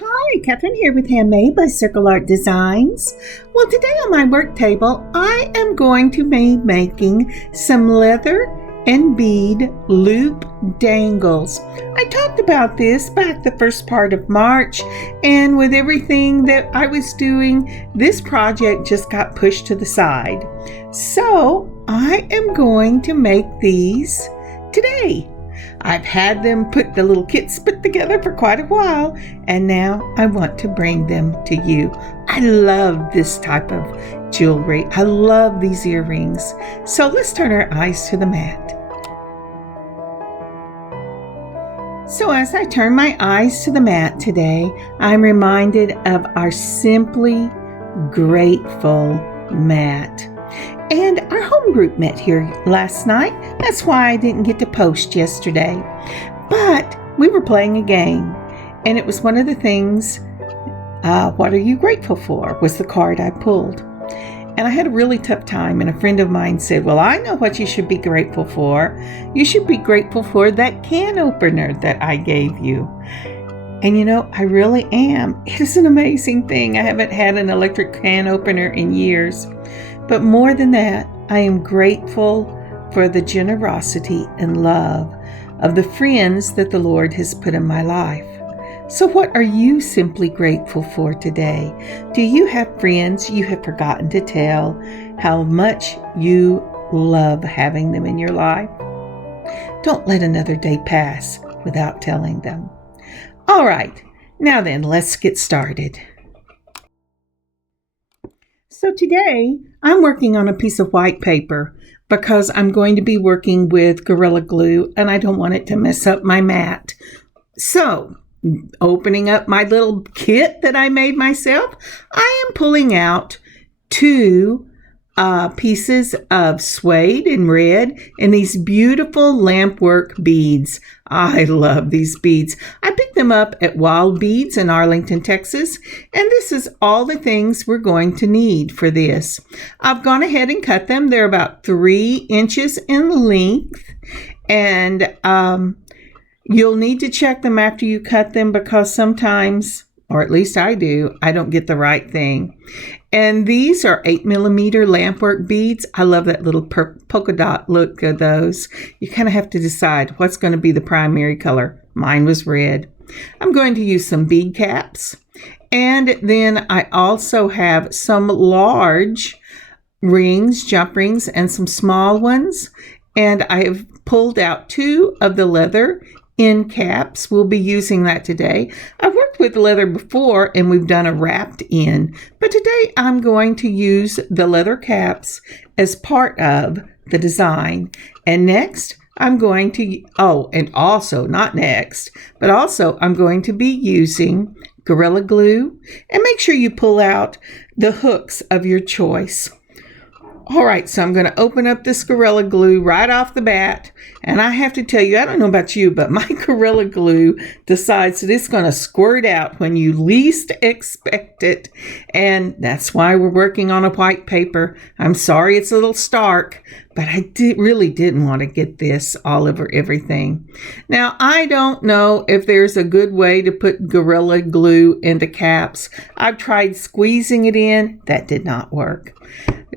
Hi, Kathryn here with Handmade by circleartdesigns. Well, today on my work table, I am going to be making some leather and bead loop dangles. I talked about this back the first part of March, and with everything that I was doing, this project just got pushed to the side. So I am going to make these today. I've had them the little kits put together for quite a while, and now I want to bring them to you. I love this type of jewelry. I love these earrings. So let's turn our eyes to the mat. So as I turn my eyes to the mat today, I'm reminded of our Simply Grateful mat. And our home group met here last night. That's why I didn't get to post yesterday. But we were playing a game, and it was one of the things, what are you grateful for, was the card I pulled. And I had a really tough time, and a friend of mine said, well, I know what you should be grateful for. You should be grateful for that can opener that I gave you. And you know, I really am. It is an amazing thing. I haven't had an electric can opener in years. But more than that, I am grateful for the generosity and love of the friends that the Lord has put in my life. So what are you simply grateful for today? Do you have friends you have forgotten to tell how much you love having them in your life? Don't let another day pass without telling them. All right, now then, let's get started. So today, I'm working on a piece of white paper because I'm going to be working with Gorilla Glue and I don't want it to mess up my mat. So, opening up my little kit that I made myself, I am pulling out two pieces of suede in red and these beautiful lampwork beads. I love these beads. I picked them up at Wild Beads in Arlington, Texas, and this is all the things we're going to need for this. I've gone ahead and cut them. They're about 3 inches in length, and you'll need to check them after you cut them because sometimes, or at least I do, I don't get the right thing. And these are 8mm lampwork beads. I love that little polka dot look of those. You kind of have to decide what's going to be the primary color. Mine was red. I'm going to use some bead caps. And then I also have some large rings, jump rings, and some small ones. And I have pulled out 2 of the leather end caps. We'll be using that today. I've worked with leather before and we've done a wrapped end, but today I'm going to use the leather caps as part of the design. And next I'm going to, I'm going to be using Gorilla Glue, and make sure you pull out the hooks of your choice. All right, so I'm going to open up this Gorilla Glue right off the bat. And I have to tell you, I don't know about you, but my Gorilla Glue decides that it's going to squirt out when you least expect it. And that's why we're working on a white paper. I'm sorry it's a little stark, but I really didn't want to get this all over everything. Now, I don't know if there's a good way to put Gorilla Glue into caps. I've tried squeezing it in. That did not work.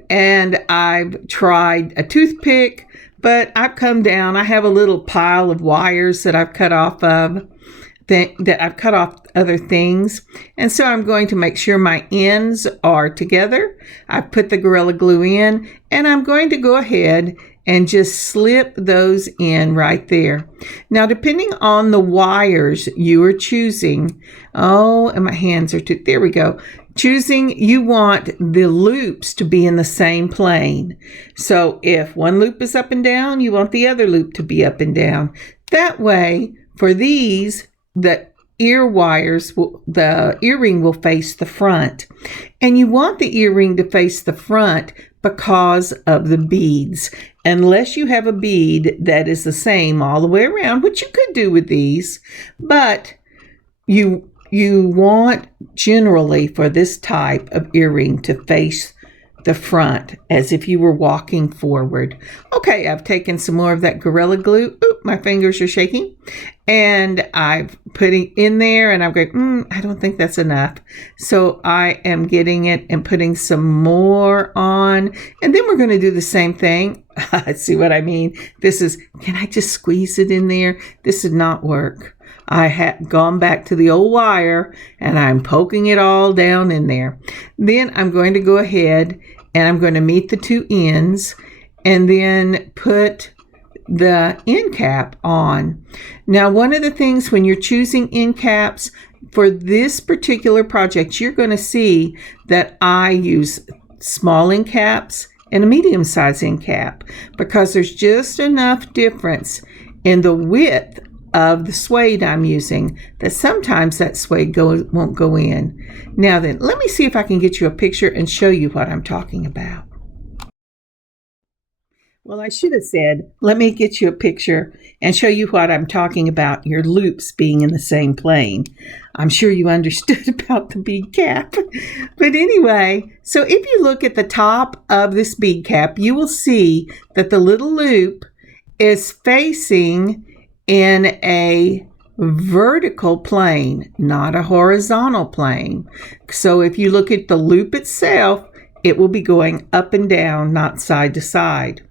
And I've tried a toothpick, but I've come down. I have a little pile of wires that I've cut off of, that I've cut off other things. And so I'm going to make sure my ends are together. I've put the Gorilla Glue in, and I'm going to go ahead and just slip those in right there. Now, depending on the wires you are choosing, and my hands are there we go. You want the loops to be in the same plane. So if one loop is up and down, you want the other loop to be up and down. That way, for these, the earring will face the front. And you want the earring to face the front because of the beads. Unless you have a bead that is the same all the way around, which you could do with these, but you want generally for this type of earring to face the front as if you were walking forward. Okay, I've taken some more of that Gorilla Glue. Oop, my fingers are shaking. And I've put it in there and I'm going, I don't think that's enough. So I am getting it and putting some more on. And then we're going to do the same thing. See what I mean? Can I just squeeze it in there? This did not work. I had gone back to the old wire and I'm poking it all down in there. Then I'm going to go ahead and I'm going to meet the two ends and then put the end cap on. Now, one of the things when you're choosing end caps for this particular project, you're going to see that I use small end caps and a medium-sized end cap because there's just enough difference in the width of the suede I'm using that sometimes that suede won't go in. Now then, let me see if I can get you a picture and show you what I'm talking about. Well, I should have said, let me get you a picture and show you what I'm talking about, your loops being in the same plane. I'm sure you understood about the bead cap. But anyway, so if you look at the top of this bead cap, you will see that the little loop is facing in a vertical plane, not a horizontal plane. So if you look at the loop itself, it will be going up and down, not side to side.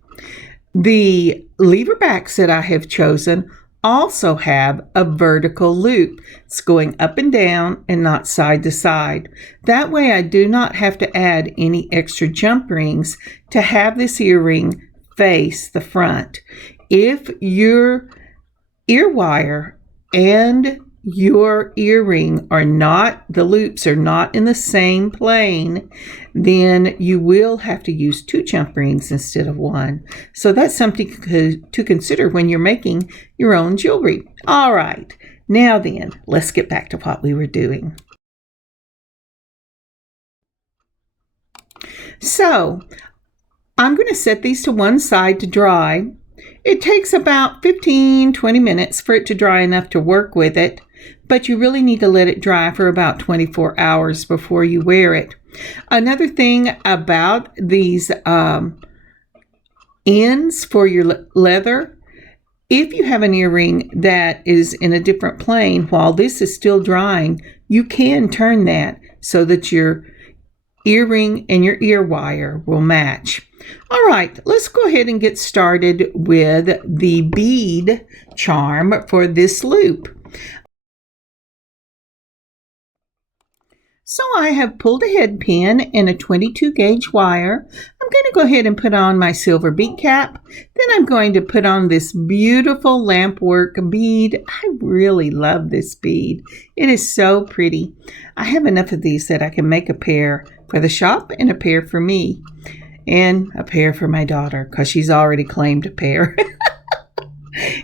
The lever backs that I have chosen also have a vertical loop. It's going up and down and not side to side. That way I do not have to add any extra jump rings to have this earring face the front. If your ear wire and your earring the loops are not in the same plane, then you will have to use 2 jump rings instead of 1. So that's something to consider when you're making your own jewelry. All right, now then, let's get back to what we were doing. So I'm going to set these to one side to dry. It takes about 15-20 minutes for it to dry enough to work with it, but you really need to let it dry for about 24 hours before you wear it. Another thing about these ends for your leather, if you have an earring that is in a different plane while this is still drying, you can turn that so that your earring and your ear wire will match. All right, let's go ahead and get started with the bead charm for this loop. So I have pulled a head pin and a 22 gauge wire. I'm going to go ahead and put on my silver bead cap. Then I'm going to put on this beautiful lampwork bead. I really love this bead. It is so pretty. I have enough of these that I can make a pair for the shop and a pair for me. And a pair for my daughter because she's already claimed a pair.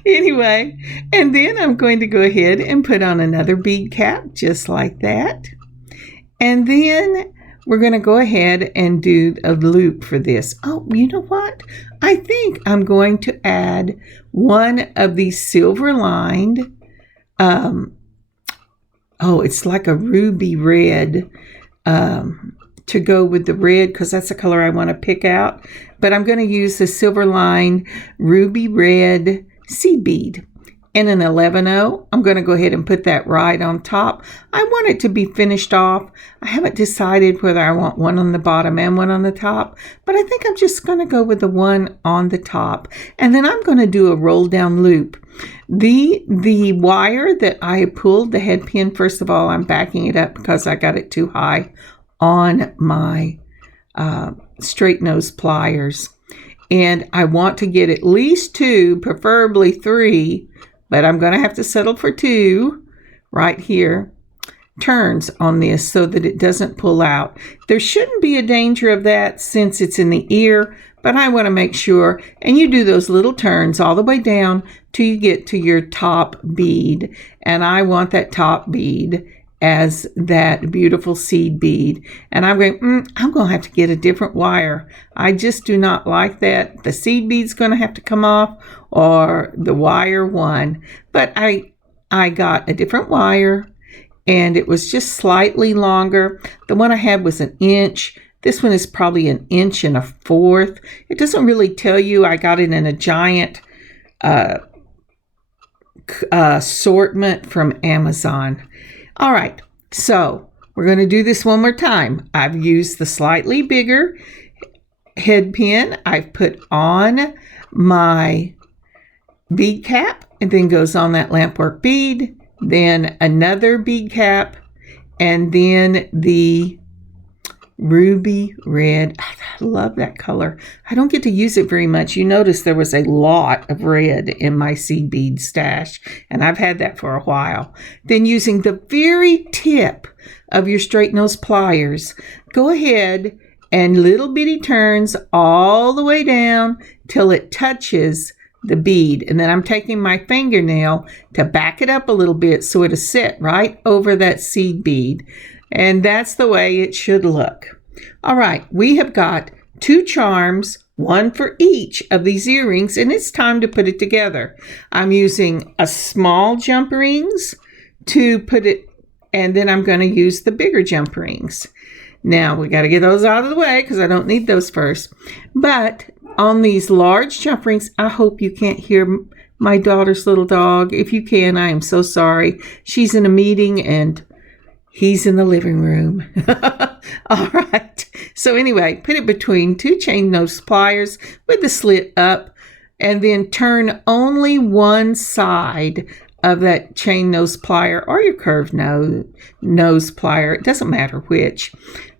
Anyway, and then I'm going to go ahead and put on another bead cap just like that. And then we're going to go ahead and do a loop for this. Oh, you know what? I think I'm going to add one of these silver lined, it's like a ruby red, to go with the red because that's the color I want to pick out. But I'm going to use the silver line ruby red seed bead and an 11-0. I'm going to go ahead and put that right on top. I want it to be finished off. I haven't decided whether I want one on the bottom and one on the top, but I think I'm just going to go with the one on the top. And then I'm going to do a roll down loop. The wire that I pulled, the head pin, first of all, I'm backing it up because I got it too high on my straight nose pliers. And I want to get at least 2, preferably 3, but I'm going to have to settle for 2 right here, turns on this so that it doesn't pull out. There shouldn't be a danger of that since it's in the ear, but I want to make sure. And you do those little turns all the way down till you get to your top bead. And I want that top bead as that beautiful seed bead. And I'm going to have to get a different wire. I just do not like that. The seed bead's going to have to come off or the wire one. But I got a different wire and it was just slightly longer. The one I had was 1 inch. This one is probably 1 1/4 inches. It doesn't really tell you. I got it in a giant assortment from Amazon. All right, so we're going to do this one more time. I've used the slightly bigger head pin. I've put on my bead cap, and then goes on that lampwork bead, then another bead cap, and then the ruby red. I love that color. I don't get to use it very much. You notice there was a lot of red in my seed bead stash, and I've had that for a while. Then using the very tip of your straight nose pliers, go ahead and little bitty turns all the way down till it touches the bead. And then I'm taking my fingernail to back it up a little bit so it'll sit right over that seed bead. And that's the way it should look. All right, we have got 2 charms, one for each of these earrings, and it's time to put it together. I'm using a small jump rings to put it, and then I'm going to use the bigger jump rings. Now we got to get those out of the way because I don't need those first. But on these large jump rings, I hope you can't hear my daughter's little dog. If you can, I am so sorry. She's in a meeting and he's in the living room. All right. So anyway, put it between 2 chain nose pliers with the slit up, and then turn only one side of that chain nose plier or your curved nose plier. It doesn't matter which.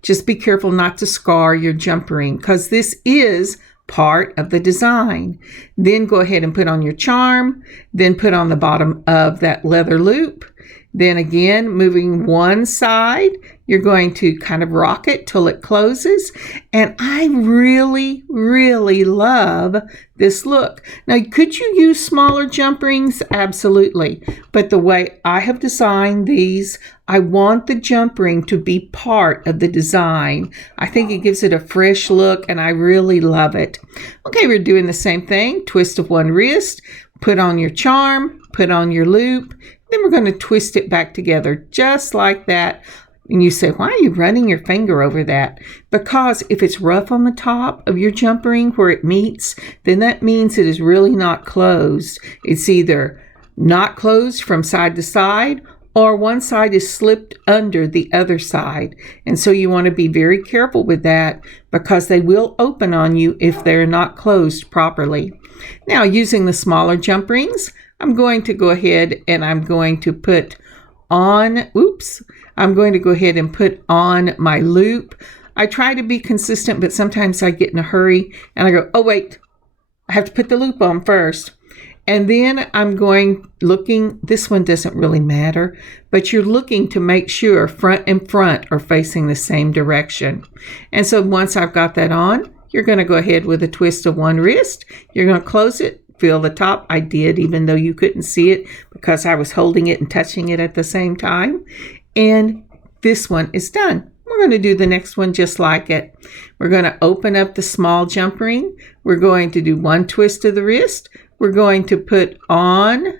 Just be careful not to scar your jump ring because this is part of the design. Then go ahead and put on your charm, then put on the bottom of that leather loop. Then again, moving one side, you're going to kind of rock it till it closes. And I really, really love this look. Now, could you use smaller jump rings? Absolutely. But the way I have designed these, I want the jump ring to be part of the design. I think it gives it a fresh look, and I really love it. Okay, we're doing the same thing. Twist of one wrist, put on your charm, put on your loop. Then we're going to twist it back together just like that. And you say, why are you running your finger over that? Because if it's rough on the top of your jump ring where it meets, then that means it is really not closed. It's either not closed from side to side, or one side is slipped under the other side. And so you want to be very careful with that because they will open on you if they're not closed properly. Now, using the smaller jump rings, I'm going to go ahead and I'm going to put on, I'm going to go ahead and put on my loop. I try to be consistent, but sometimes I get in a hurry and I go, oh wait, I have to put the loop on first. And then I'm looking, this one doesn't really matter, but you're looking to make sure front and front are facing the same direction. And so once I've got that on, you're going to go ahead with a twist of one wrist. You're going to close it. Feel the top. I did, even though you couldn't see it because I was holding it and touching it at the same time. And this one is done. We're going to do the next one just like it. We're going to open up the small jump ring. We're going to do one twist of the wrist. We're going to put on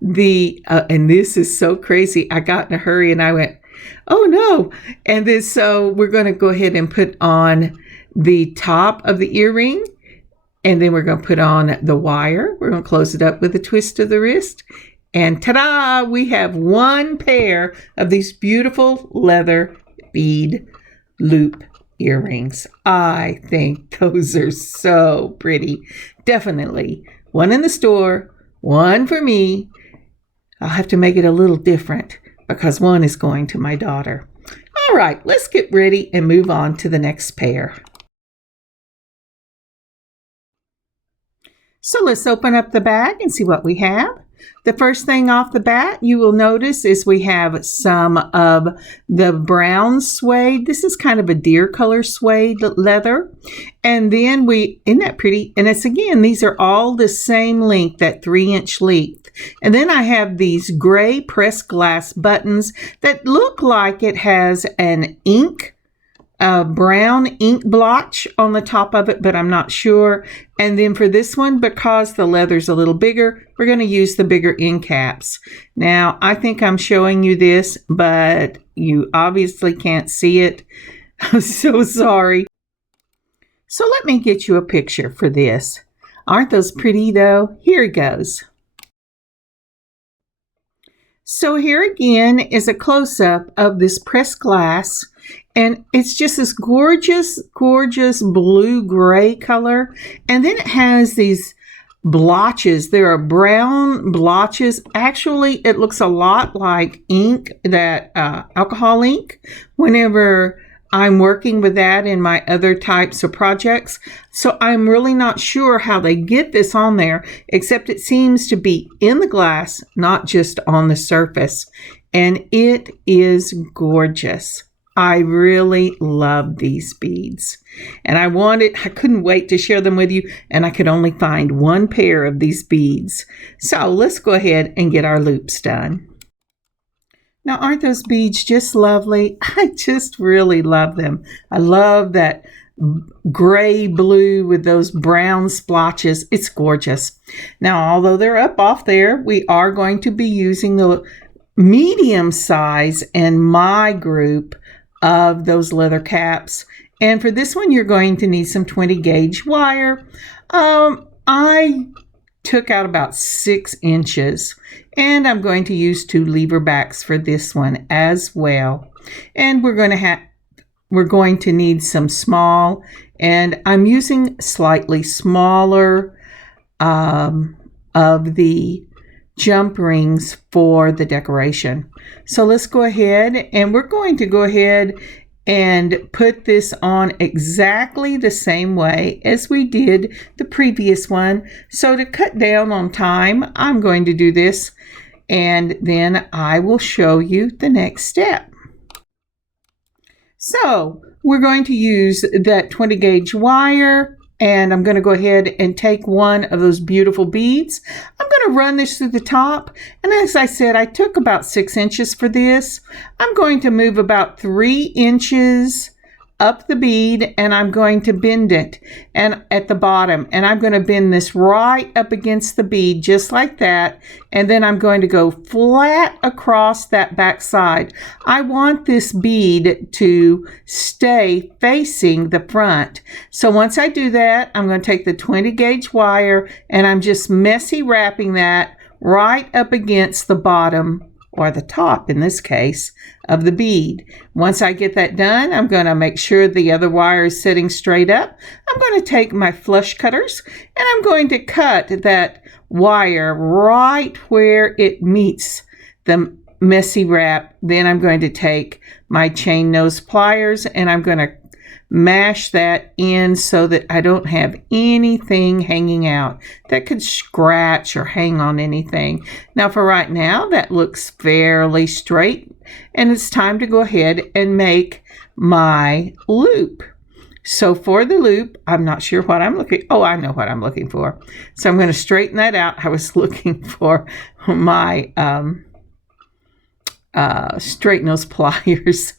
the, and this is so crazy. I got in a hurry and I went, oh no. And then so we're going to go ahead and put on the top of the earring. And then we're going to put on the wire. We're going to close it up with a twist of the wrist. And ta-da! We have one pair of these beautiful leather bead loop earrings. I think those are so pretty. Definitely. One in the store, one for me. I'll have to make it a little different because one is going to my daughter. All right, let's get ready and move on to the next pair. So let's open up the bag and see what we have. The first thing off the bat you will notice is we have some of the brown suede. This is kind of a deer color suede leather. And then isn't that pretty? And it's again, these are all the same length, that 3-inch length. And then I have these gray pressed glass buttons that look like it has an brown ink blotch on the top of it, but I'm not sure. And then for this one, because the leather's a little bigger, we're going to use the bigger end caps. Now, I think I'm showing you this, but you obviously can't see it. I'm so sorry. So let me get you a picture for this. Aren't those pretty though? Here it goes. So here again is a close-up of this pressed glass, and it's just this gorgeous, gorgeous blue-gray color. And then it has these blotches. There are brown blotches. Actually, it looks a lot like ink, that alcohol ink, whenever I'm working with that in my other types of projects. So I'm really not sure how they get this on there, except it seems to be in the glass, not just on the surface. And it is gorgeous. I really love these beads. And I couldn't wait to share them with you, and I could only find one pair of these beads. So let's go ahead and get our loops done. Now, aren't those beads just lovely? I just really love them. I love that gray blue with those brown splotches. It's gorgeous. Now, although they're up off there, we are going to be using the medium size in my group of those leather caps. And for this one, you're going to need some 20 gauge wire. I took out about 6 inches, and I'm going to use 2 lever backs for this one as well. And we're going to need some small, and I'm using slightly smaller of the jump rings for the decoration. So let's go ahead, and we're going to go ahead and put this on exactly the same way as we did the previous one. So to cut down on time, I'm going to do this, and then I will show you the next step. So we're going to use that 20 gauge wire, and I'm going to go ahead and take one of those beautiful beads. I'm going to run this through the top. And as I said, I took about 6 inches for this. I'm going to move about 3 inches up the bead, and I'm going to bend it and at the bottom, and I'm going to bend this right up against the bead just like that, and then I'm going to go flat across that back side. I want this bead to stay facing the front. So once I do that, I'm going to take the 20 gauge wire, and I'm just messy wrapping that right up against the bottom, or the top in this case, of the bead. Once I get that done, I'm going to make sure the other wire is sitting straight up. I'm going to take my flush cutters, and I'm going to cut that wire right where it meets the messy wrap. Then I'm going to take my chain nose pliers, and I'm going to mash that in so that I don't have anything hanging out that could scratch or hang on anything. Now for right now, that looks fairly straight, and it's time to go ahead and make my loop. So for the loop, I'm not sure what I'm looking, I know what I'm looking for. So I'm going to straighten that out. I was looking for my straight nose pliers.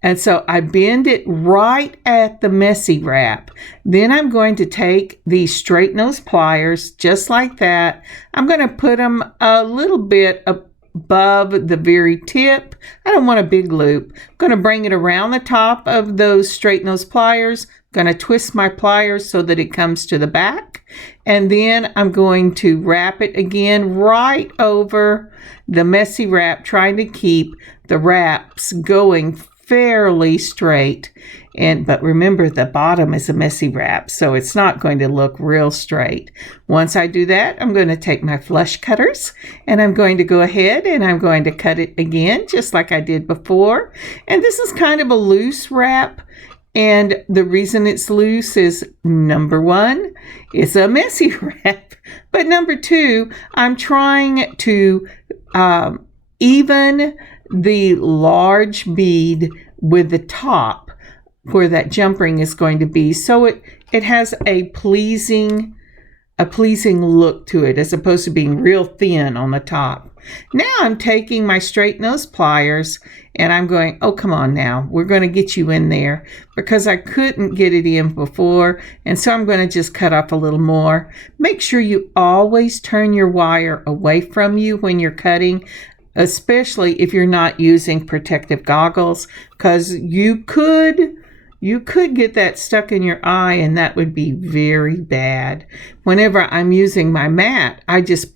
And so I bend it right at the messy wrap. Then I'm going to take these straight nose pliers just like that. I'm going to put them a little bit above the very tip. I don't want a big loop. I'm going to bring it around the top of those straight nose pliers. I'm going to twist my pliers so that it comes to the back. And then I'm going to wrap it again right over the messy wrap, trying to keep the wraps going fairly straight. But remember, the bottom is a messy wrap, so it's not going to look real straight. Once I do that, I'm going to take my flush cutters, and I'm going to go ahead and I'm going to cut it again just like I did before. And this is kind of a loose wrap, and the reason it's loose is, number one, it's a messy wrap, but number two, I'm trying to even the large bead with the top where that jump ring is going to be, so it has a pleasing look to it, as opposed to being real thin on the top. Now I'm taking my straight nose pliers, and I'm going, oh come on now, we're going to get you in there, because I couldn't get it in before, and so I'm going to just cut off a little more. Make sure you always turn your wire away from you when you're cutting, especially if you're not using protective goggles, because you could you could get that stuck in your eye, and that would be very bad. Whenever I'm using my mat, I just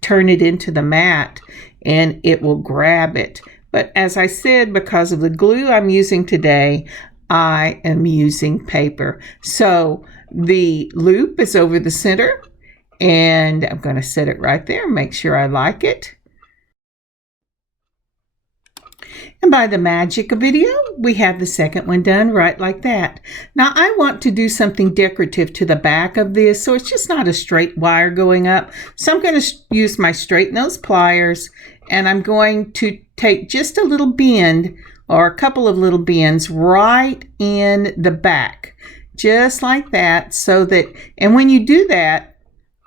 turn it into the mat and it will grab it. But as I said, because of the glue I'm using today, I am using paper. So the loop is over the center, and I'm going to set it right there, make sure I like it. And by the magic of video, we have the second one done right like that. Now I want to do something decorative to the back of this, so it's just not a straight wire going up. So I'm going to use my straight nose pliers, and I'm going to take just a little bend or a couple of little bends right in the back, just like that, so that, and when you do that,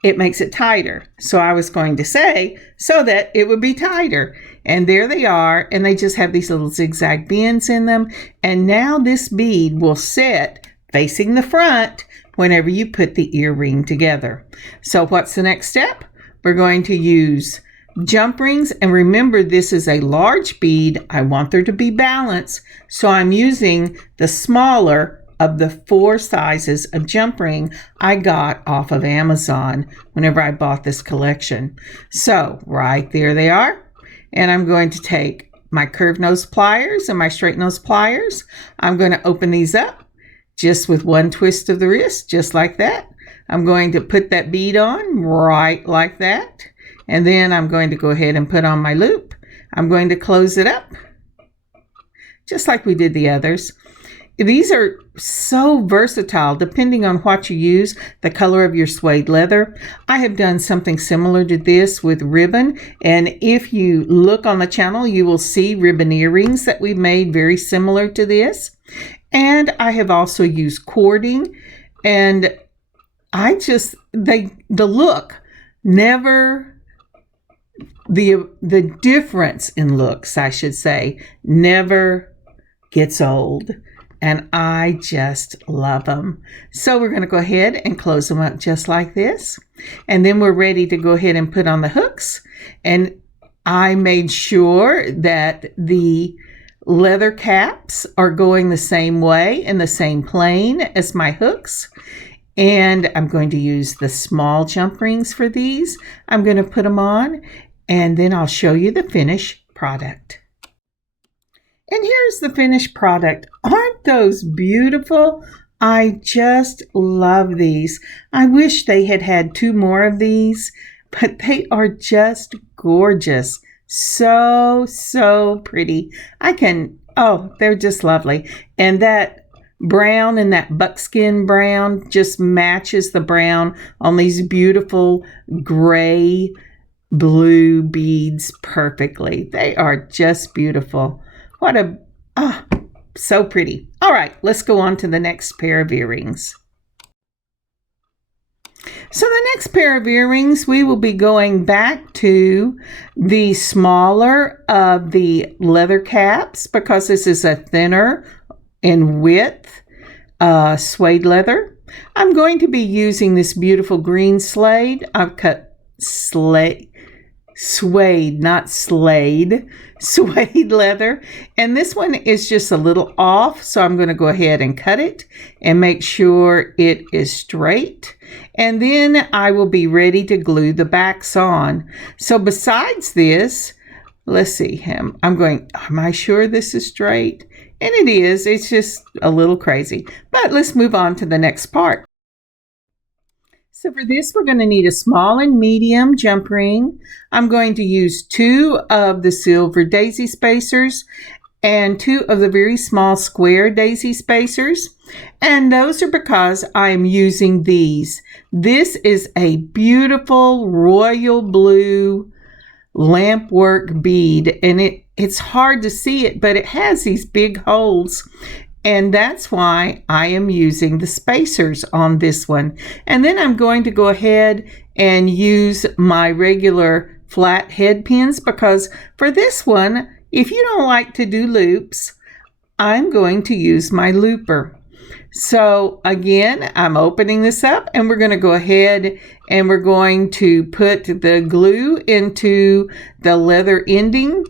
it makes it tighter. So I was going to say, so that it would be tighter. And there they are, and they just have these little zigzag bends in them. And now this bead will sit facing the front whenever you put the earring together. So what's the next step? We're going to use jump rings, and remember, this is a large bead. I want there to be balance, so I'm using the smaller of the 4 sizes of jump ring I got off of Amazon whenever I bought this collection. So right there they are, and I'm going to take my curved nose pliers and my straight nose pliers. I'm going to open these up just with one twist of the wrist, just like that. I'm going to put that bead on right like that. And then I'm going to go ahead and put on my loop. I'm going to close it up, just like we did the others. These are so versatile depending on what you use, the color of your suede leather. I have done something similar to this with ribbon, and if you look on the channel, you will see ribbon earrings that we've made very similar to this. And I have also used cording, and the look never... The difference in looks, I should say, never gets old, and I just love them. So we're going to go ahead and close them up just like this, and then we're ready to go ahead and put on the hooks. And I made sure that the leather caps are going the same way in the same plane as my hooks. And I'm going to use the small jump rings for these. I'm going to put them on, and then I'll show you the finished product. And here's the finished product. Aren't those beautiful? I just love these. I wish they had had 2 more of these, but they are just gorgeous. So, so pretty. They're just lovely. And that brown and that buckskin brown just matches the brown on these beautiful gray blue beads perfectly. They are just beautiful. So pretty. All right, let's go on to the next pair of earrings. So the next pair of earrings, we will be going back to the smaller of the leather caps, because this is a thinner in width suede leather. I'm going to be using this beautiful green suede. I've cut suede, not slade, suede leather. And this one is just a little off, so I'm going to go ahead and cut it and make sure it is straight. And then I will be ready to glue the backs on. So besides this, let's see, am I sure this is straight? And it is, it's just a little crazy. But let's move on to the next part. So for this, we're going to need a small and medium jump ring. I'm going to use 2 of the silver daisy spacers and 2 of the very small square daisy spacers. And those are because I'm using these. This is a beautiful royal blue lampwork bead, and it's hard to see it, but it has these big holes. And that's why I am using the spacers on this one. And then I'm going to go ahead and use my regular flat head pins, because for this one, if you don't like to do loops, I'm going to use my looper. So again, I'm opening this up, and we're going to go ahead and we're going to put the glue into the leather ending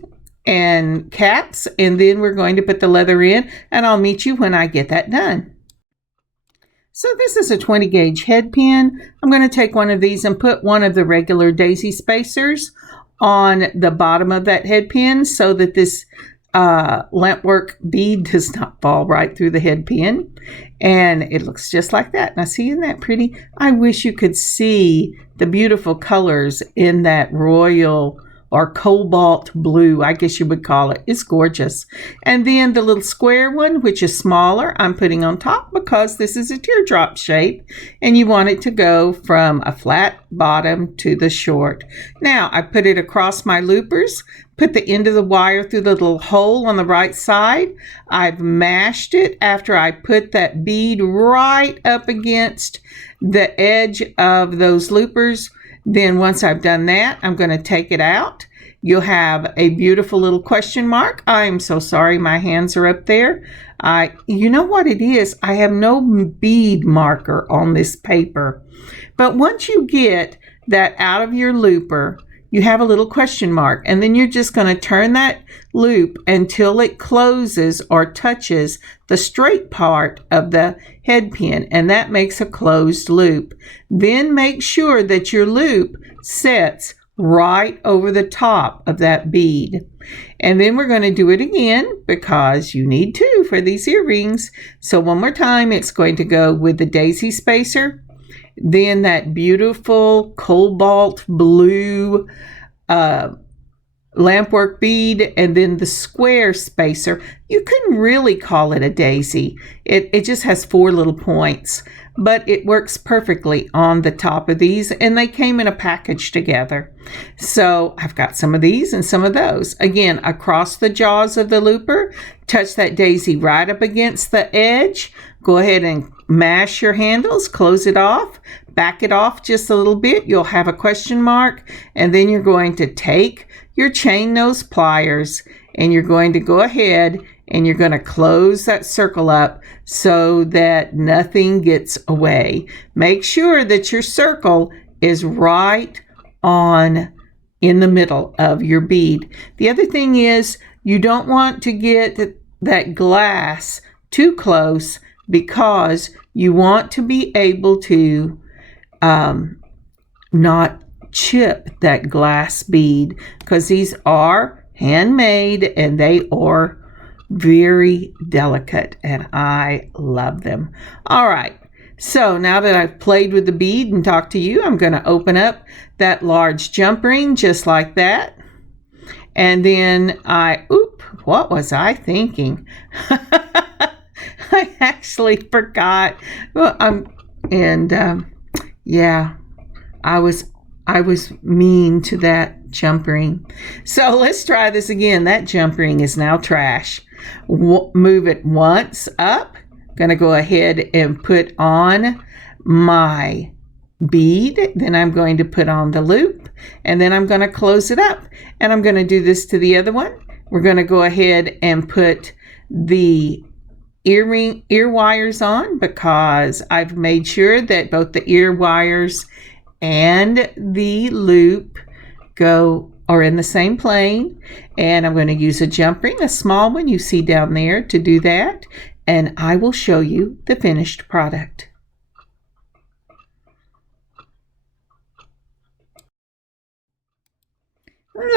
and caps, and then we're going to put the leather in, and I'll meet you when I get that done. So this is a 20 gauge head pin. I'm going to take one of these and put one of the regular daisy spacers on the bottom of that head pin so that this lampwork bead does not fall right through the head pin. And it looks just like that. Now see, isn't that pretty? I wish you could see the beautiful colors in that royal or cobalt blue, I guess you would call it. It's gorgeous. And then the little square one, which is smaller, I'm putting on top because this is a teardrop shape and you want it to go from a flat bottom to the short. Now I put it across my loopers, put the end of the wire through the little hole on the right side. I've mashed it after I put that bead right up against the edge of those loopers. Then once I've done that, I'm going to take it out. You'll have a beautiful little question mark. I'm so sorry, my hands are up there. You know what it is? I have no bead marker on this paper. But once you get that out of your looper, you have a little question mark, and then you're just going to turn that loop until it closes or touches the straight part of the head pin, and that makes a closed loop. Then make sure that your loop sets right over the top of that bead. And then we're going to do it again because you need to for these earrings. So one more time, it's going to go with the daisy spacer, then that beautiful cobalt blue lampwork bead, and then the square spacer. You couldn't really call it a daisy. It just has 4 little points, but it works perfectly on the top of these, and they came in a package together. So I've got some of these and some of those. Again, across the jaws of the looper, touch that daisy right up against the edge. Go ahead and mash your handles, close it off, back it off just a little bit. You'll have a question mark, and then you're going to take your chain nose pliers and you're going to go ahead and you're going to close that circle up so that nothing gets away. Make sure that your circle is right on in the middle of your bead. The other thing is you don't want to get that glass too close because you want to be able to not chip that glass bead, because these are handmade and they are very delicate and I love them. All right, so now that I've played with the bead and talked to you, I'm going to open up that large jump ring just like that. And then what was I thinking? I actually forgot. Well, I was mean to that jump ring. So let's try this again. That jump ring is now trash. Move it once up. Going to go ahead and put on my bead. Then I'm going to put on the loop, and then I'm going to close it up. And I'm going to do this to the other one. We're going to go ahead and put the ear wires on because I've made sure that both the ear wires and the loop are in the same plane. And I'm going to use a jump ring, a small one you see down there, to do that. And I will show you the finished product.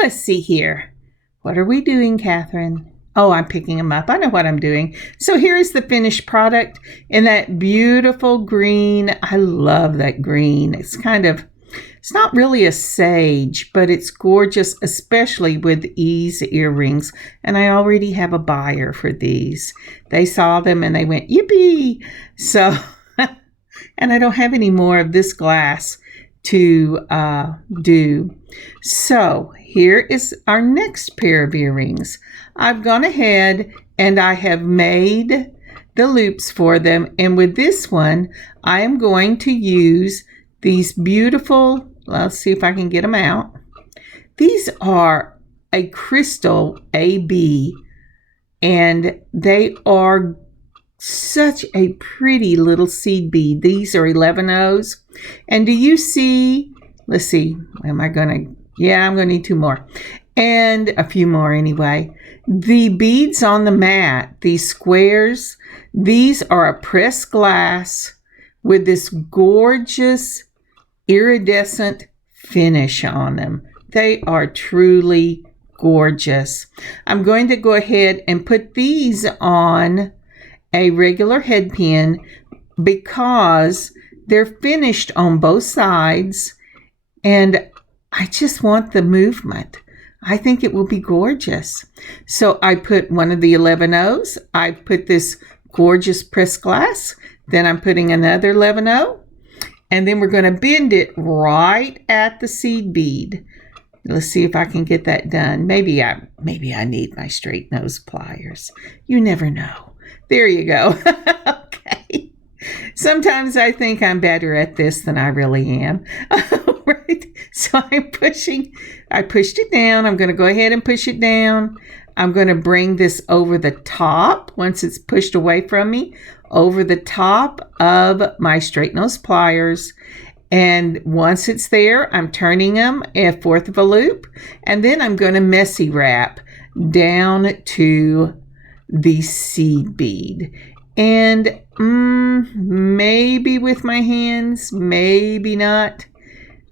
Let's see here. What are we doing, Kathryn? Oh, I'm picking them up. I know what I'm doing. So here is the finished product in that beautiful green. I love that green. It's not really a sage, but it's gorgeous, especially with these earrings. And I already have a buyer for these. They saw them and they went, yippee! So, and I don't have any more of this glass to do. So here is our next pair of earrings. I've gone ahead and I have made the loops for them. And with this one, I am going to use these beautiful, let's see if I can get them out. These are a crystal AB, and they are such a pretty little seed bead. These are 11 O's. And do you see, let's see, I'm going to need 2 more. and a few more anyway. The beads on the mat, these squares, these are a pressed glass with this gorgeous iridescent finish on them. They are truly gorgeous. I'm going to go ahead and put these on a regular head pin because they're finished on both sides, and I just want the movement. I think it will be gorgeous. So I put one of the 11-0s. I put this gorgeous pressed glass. Then I'm putting another 11-0. And then we're going to bend it right at the seed bead. Let's see if I can get that done. Maybe I need my straight nose pliers. You never know. There you go. Okay. Sometimes I think I'm better at this than I really am. Right? So I pushed it down. I'm going to go ahead and push it down. I'm going to bring this over the top once it's pushed away from me, over the top of my straight nose pliers. And once it's there, I'm turning them 1/4 of a loop, and then I'm going to messy wrap down to the seed bead. And maybe with my hands, maybe not.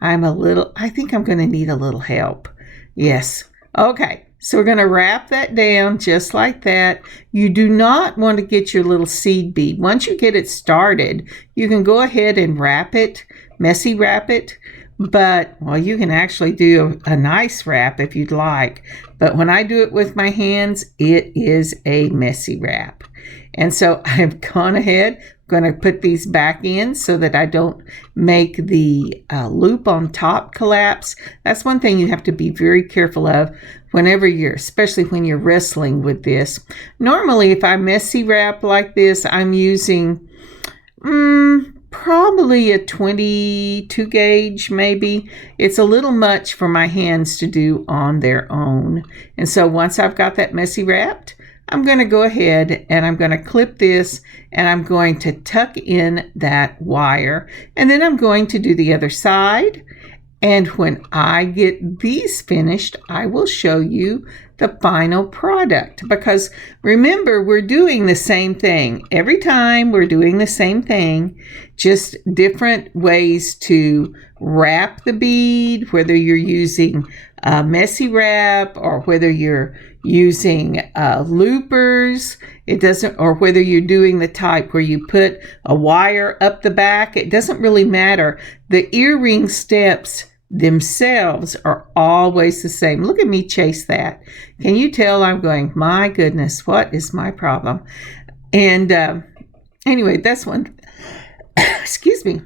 I think I'm going to need a little help. Yes. Okay. So we're going to wrap that down just like that. You do not want to get your little seed bead. Once you get it started, you can go ahead and wrap it, messy wrap it. But, well, you can actually do a nice wrap if you'd like. But when I do it with my hands, it is a messy wrap. And so I've gone ahead, going to put these back in so that I don't make the loop on top collapse. That's one thing you have to be very careful of whenever especially when you're wrestling with this. Normally, if I messy wrap like this, I'm using probably a 22 gauge maybe. It's a little much for my hands to do on their own. And so once I've got that messy wrapped, I'm going to go ahead and I'm going to clip this, and I'm going to tuck in that wire, and then I'm going to do the other side. And when I get these finished, I will show you the final product, because remember, we're doing the same thing. Every time we're doing the same thing, just different ways to wrap the bead, whether you're using a messy wrap or whether you're using loopers, or whether you're doing the type where you put a wire up the back. It doesn't really matter. The earring steps themselves are always the same. Look at me chase that. Can you tell I'm going, my goodness, what is my problem? And anyway, that's one, excuse me.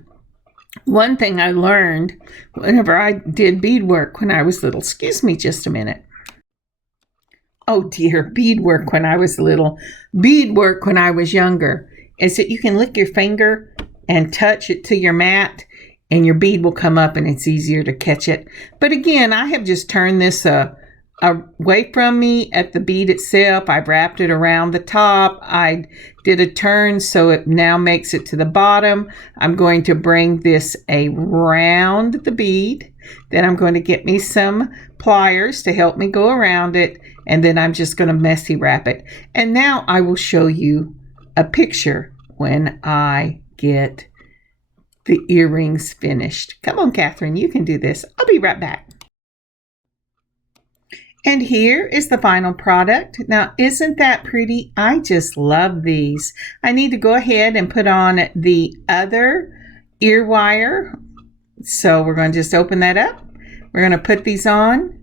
One thing I learned whenever I did beadwork when I was little, excuse me just a minute. Oh dear, beadwork when I was little, beadwork when I was younger, is that you can lick your finger and touch it to your mat, and your bead will come up and it's easier to catch it. But again, I have just turned this away from me at the bead itself. I've wrapped it around the top. I did a turn so it now makes it to the bottom. I'm going to bring this around the bead. Then I'm going to get me some pliers to help me go around it. And then I'm just going to messy wrap it. And now I will show you a picture when I get the earrings finished. Come on, Kathryn, you can do this. I'll be right back. And here is the final product. Now, isn't that pretty? I just love these. I need to go ahead and put on the other ear wire. So we're going to just open that up. We're going to put these on,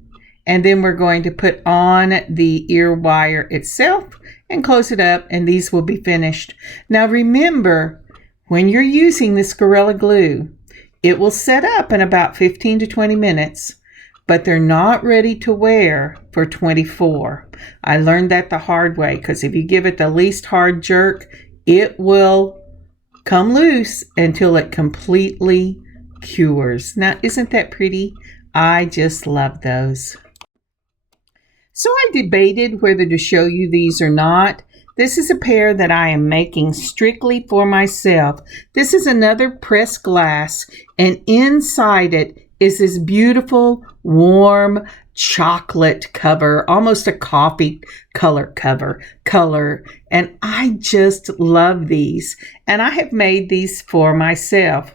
and then we're going to put on the ear wire itself and close it up, and these will be finished. Now remember, when you're using this Gorilla Glue, it will set up in about 15 to 20 minutes, but they're not ready to wear for 24. I learned that the hard way, because if you give it the least hard jerk, it will come loose until it completely cures. Now, isn't that pretty? I just love those. So I debated whether to show you these or not. This is a pair that I am making strictly for myself. This is another pressed glass, and inside it is this beautiful, warm chocolate cover, almost a coffee color color. And I just love these. And I have made these for myself.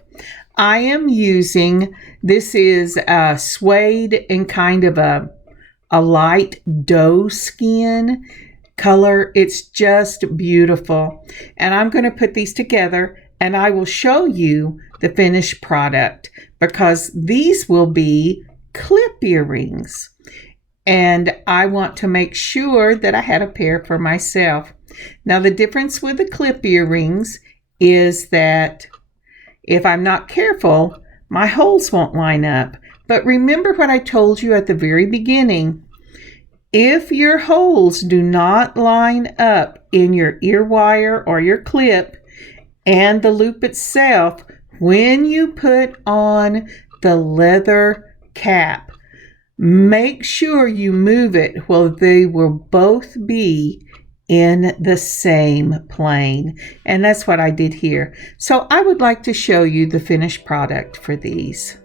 I am using, this is suede in kind of a light doe skin color. It's just beautiful. And I'm going to put these together and I will show you the finished product, because these will be clip earrings. And I want to make sure that I had a pair for myself. Now, the difference with the clip earrings is that if I'm not careful, my holes won't line up. But remember what I told you at the very beginning. If your holes do not line up in your ear wire or your clip and the loop itself, when you put on the leather cap, make sure you move it while they will both be in the same plane. And that's what I did here. So I would like to show you the finished product for these.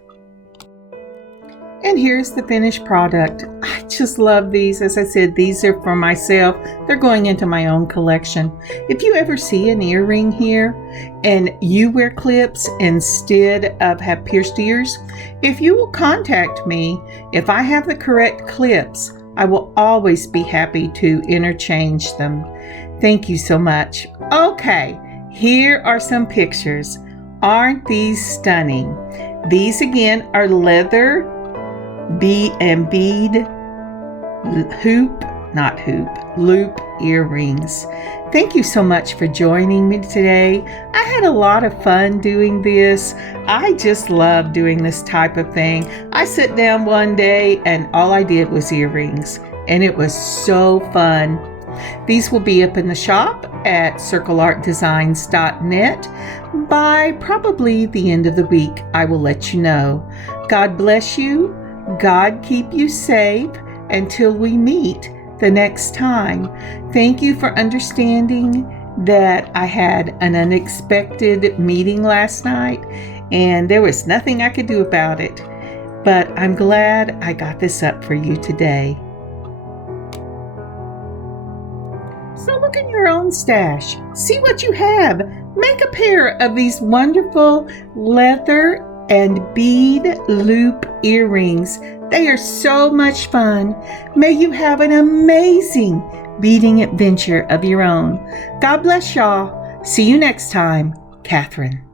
And here's the finished product. I just love these. As I said, these are for myself. They're going into my own collection. If you ever see an earring here and you wear clips instead of have pierced ears, if you will contact me, if I have the correct clips, I will always be happy to interchange them. Thank you so much. Okay, here are some pictures. Aren't these stunning? These again are leather bead loop earrings. Thank you so much for joining me today. I had a lot of fun doing this. I just love doing this type of thing. I sat down one day and all I did was earrings, and it was so fun. These will be up in the shop at circleartdesigns.net. By probably the end of the week, I will let you know. God bless you. God keep you safe until we meet the next time. Thank you for understanding that I had an unexpected meeting last night and there was nothing I could do about it. But I'm glad I got this up for you today. So look in your own stash. See what you have. Make a pair of these wonderful leather and bead loop earrings. They are so much fun. May you have an amazing beading adventure of your own. God bless y'all. See you next time. Kathryn.